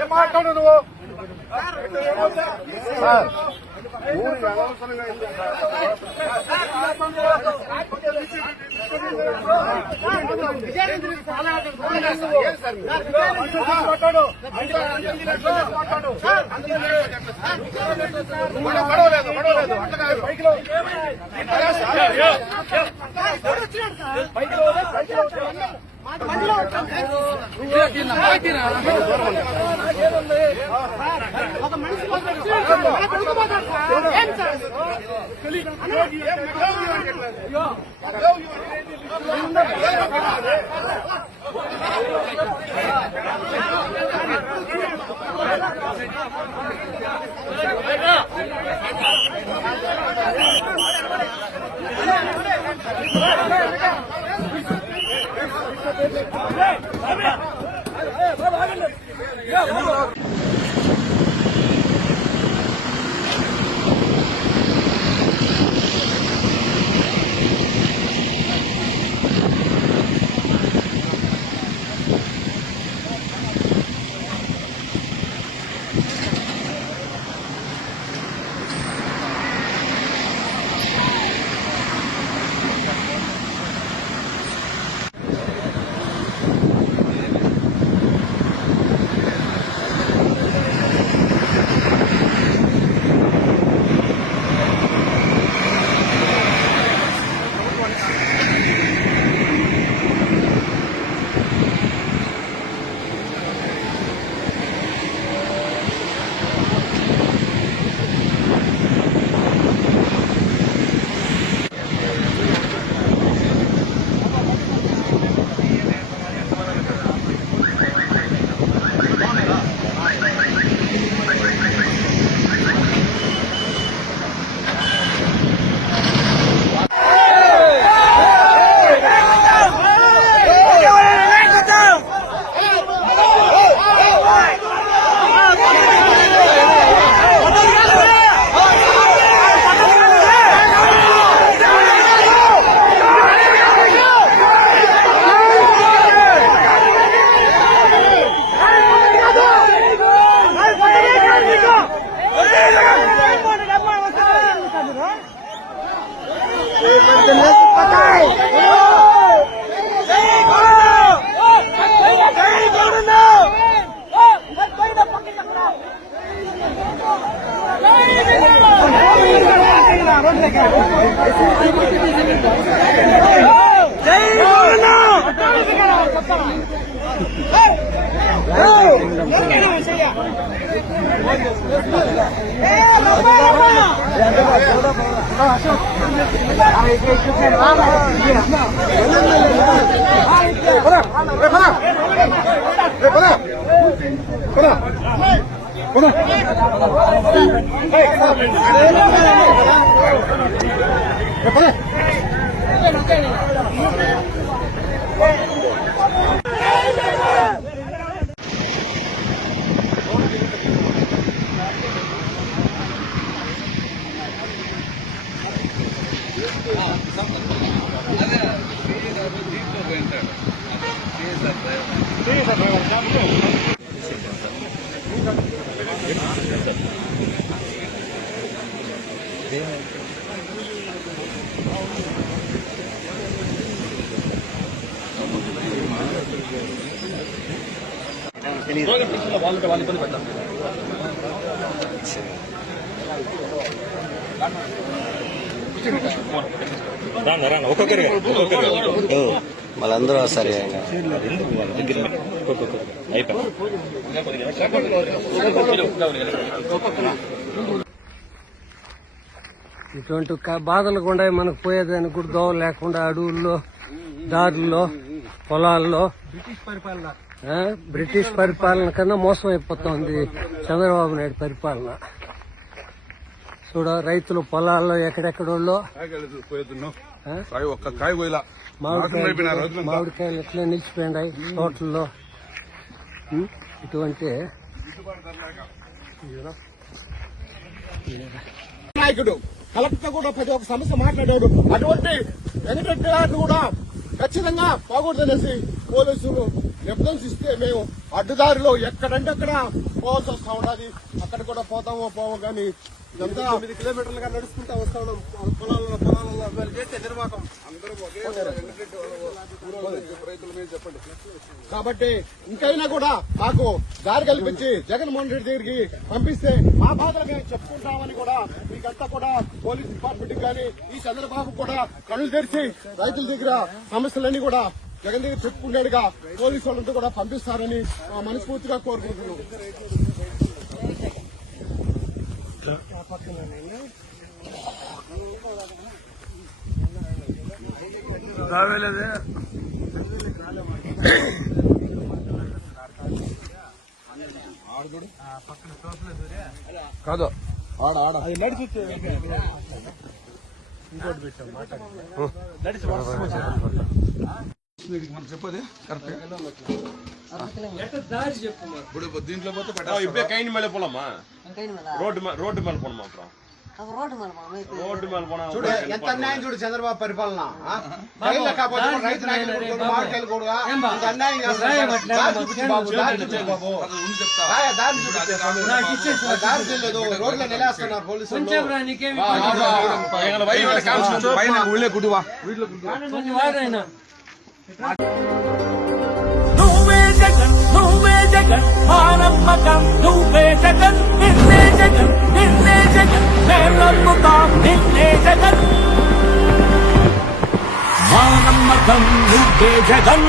ఏం మాట్లాడు నువ్వు ఒక మనిషి వాళ్ళందరూ వస్తారు. ఇటువంటి బాధలు కూడా మనకు పోయేదానికి కూడా దోవ లేకుండా అడవుల్లో, దారుల్లో, పొలాల్లో బ్రిటిష్ పరిపాలన కన్నా మోసం అయిపోతుంది చంద్రబాబు నాయుడు పరిపాలన. చూడ రైతులు పొలాల్లో ఎక్కడెక్కడోళ్ళు మామిడికాయలు ఎట్లా నిలిచిపోయినాయి తోటల్లో. ఇటువంటి నాయకుడు కలెక్టర్ కూడా ప్రతి ఒక్క సమస్య మాట్లాడాడు. అటువంటి వెంకటరెడ్డి గారిని కూడా ఖచ్చితంగా పోకూడదనేసి పోలీసులు నిర్బంధిస్తే మేము అడ్డుదారిలో ఎక్కడంటే అక్కడ పోవాల్సి వస్తా ఉన్నది. అక్కడ కూడా పోతామో పోవో కానీ ఇదంతా 9 కిలోమీటర్లుగా నడుచుకుంటా వస్తా ఉన్నాం. పొలాలలో చేస్తే నిర్వాహకం చెప్పండి. కాబట్టి ఇంకైనా కూడా మాకు దారి కల్పించి జగన్మోహన్ రెడ్డి దగ్గరికి పంపిస్తే మా బాధలు మేము చెప్పుకుంటామని కూడా మీకంతా కూడా పోలీస్ డిపార్ట్మెంట్ కానీ ఈ చంద్రబాబు కూడా కళ్ళు తెరిచి రైతుల దగ్గర సమస్యలన్నీ కూడా జగన్ దగ్గర చెప్పుకున్నాడుగా పోలీసు వాళ్ళంతా కూడా పంపిస్తారని మనస్ఫూర్తిగా కోరుకుంటున్నాం. కాదు ఆడ అది నడిచి ఇంకోటి పెట్టాం నడిచి మనం చెప్పదు కరెక్ట్. ఇప్పుడు దీంట్లో పోతే ఇప్పుడే కైన్ మళ్ళీ పోలమ్మా రోడ్డు మళ్ళీ పోనమ్మా రోడ్డు మళ్ళీ పోనా చూడు ఎంత అన్యాయం చూడు చంద్రబాబు పరిపాలన. కాకపోతే రైతు నాయకులు మామిడికాయలు కూడా ఇంత అన్యాయం చేస్తారు. దారి తెలియదు రోడ్లో నిలేస్తున్నారు పోలీసులు. ఊళ్ళే కుడివా నువ్వే జగన్ నువ్వే జగన్ మానమ్మకం నువ్వే జగన్ నిన్నే జగన్ నిన్నే జగన్ మేము నమ్ముతాం నిన్నే జగన్ మానమ్మకం నువ్వే జగన్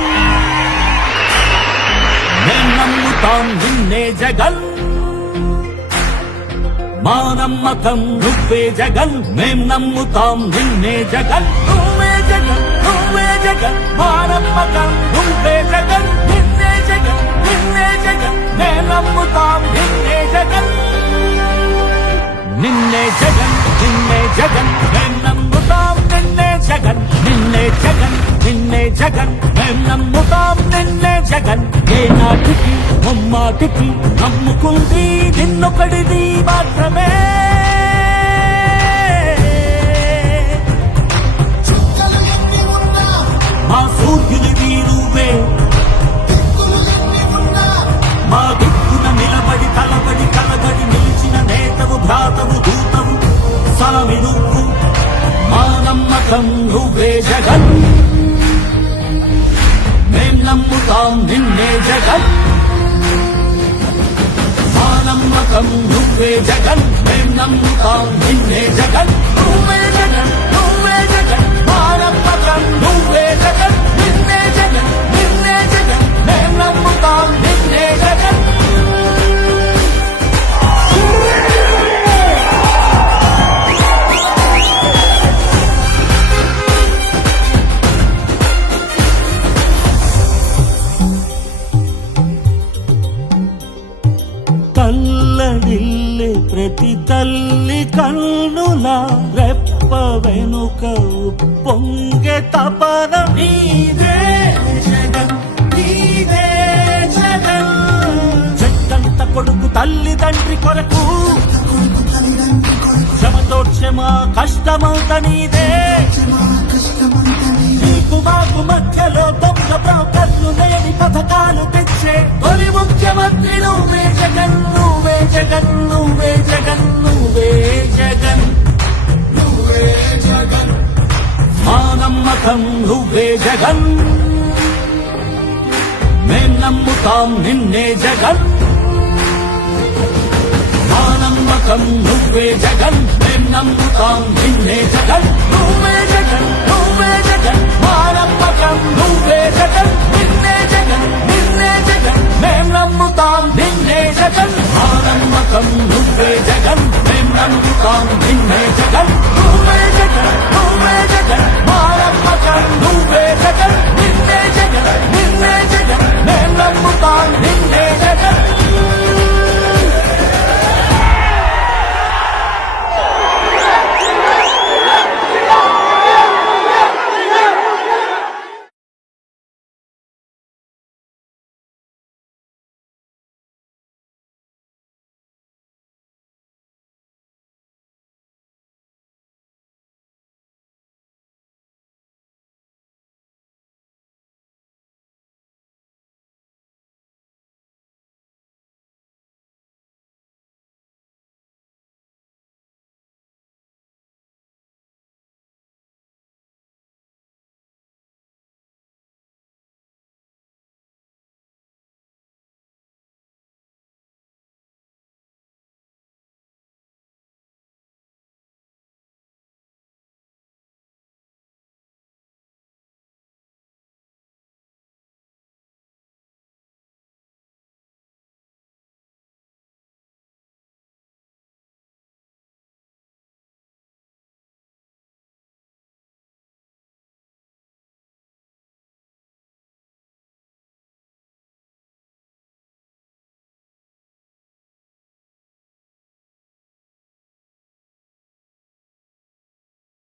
మేము నమ్ముతాం నిన్నే జగన్ మానమ్మకం నువ్వే జగన్ మేం నమ్ముతాం నిన్నే జగన్ నువ్వే జగన్ నువ్వే జగన్ మానమ్మకం నువ్వే జగన్ నిన్నే జగన్ నిన్నే జగన్ మేం నమ్ముతాం నిన్నే జగన్ నిన్నే జగన్ నిన్నే జగన్ మేం నమ్ముతాం నిన్నే జగన్ నిన్నే జగన్ నిన్నే జగన్ మేం నమ్ముతాం నిన్నే జగన్ ఏ నాటికి ముమ్మాటికి నమ్ముకుంది నిన్నొకడిది మాత్రమే మా సూర్యునివి నువ్వే మా దిక్కున నిలబడి తలబడి కలబడి నిలిచిన నేతవు భ్రాతవు దూతవు సామి నువ్వు మా నమ్మకం నువ్వే జగన్ మేం నమ్ముతాం నిన్నే జగన్ మా నమ్మకం నువ్వే జగన్ మేం నమ్ముతాం నిన్నే జగన్ నువ్వే జగన్ నువ్వే జగన్ మా నమ్మకం నువ్వే జగన్ నిన్నే జగన్ నిన్నే జగన్ మేం నమ్ముతాం నిన్నే జగన్ తల్లడిల్లే ప్రతి తల్లి కన్నుల రెప్ప వెనుక పొంగె తపన నీదే జగన్ నీదే జగన్ చెట్టంత కొడుకు తల్లి తండ్రి కొరకు క్షమతో క్షమ కష్టమంత నీదే నీకు మాకు మధ్యలో దొంగ బ్రోకర్లు లేని పథకాలు తెచ్చే తొలి ముఖ్యమంత్రి నువ్వే జగన్ నువ్వే జగన్ నువ్వే జగన్ నువ్వే జగన్ నువ్వే జగన్ మా నమ్మకం నువ్వే జగన్ మేం నమ్ముతాం నిన్నే జగన్ మా నమ్మకం నువ్వే జగన్ మేం నమ్ముతాం నిన్నే జగన్ నువ్వే జగన్ నువ్వే జగన్ మా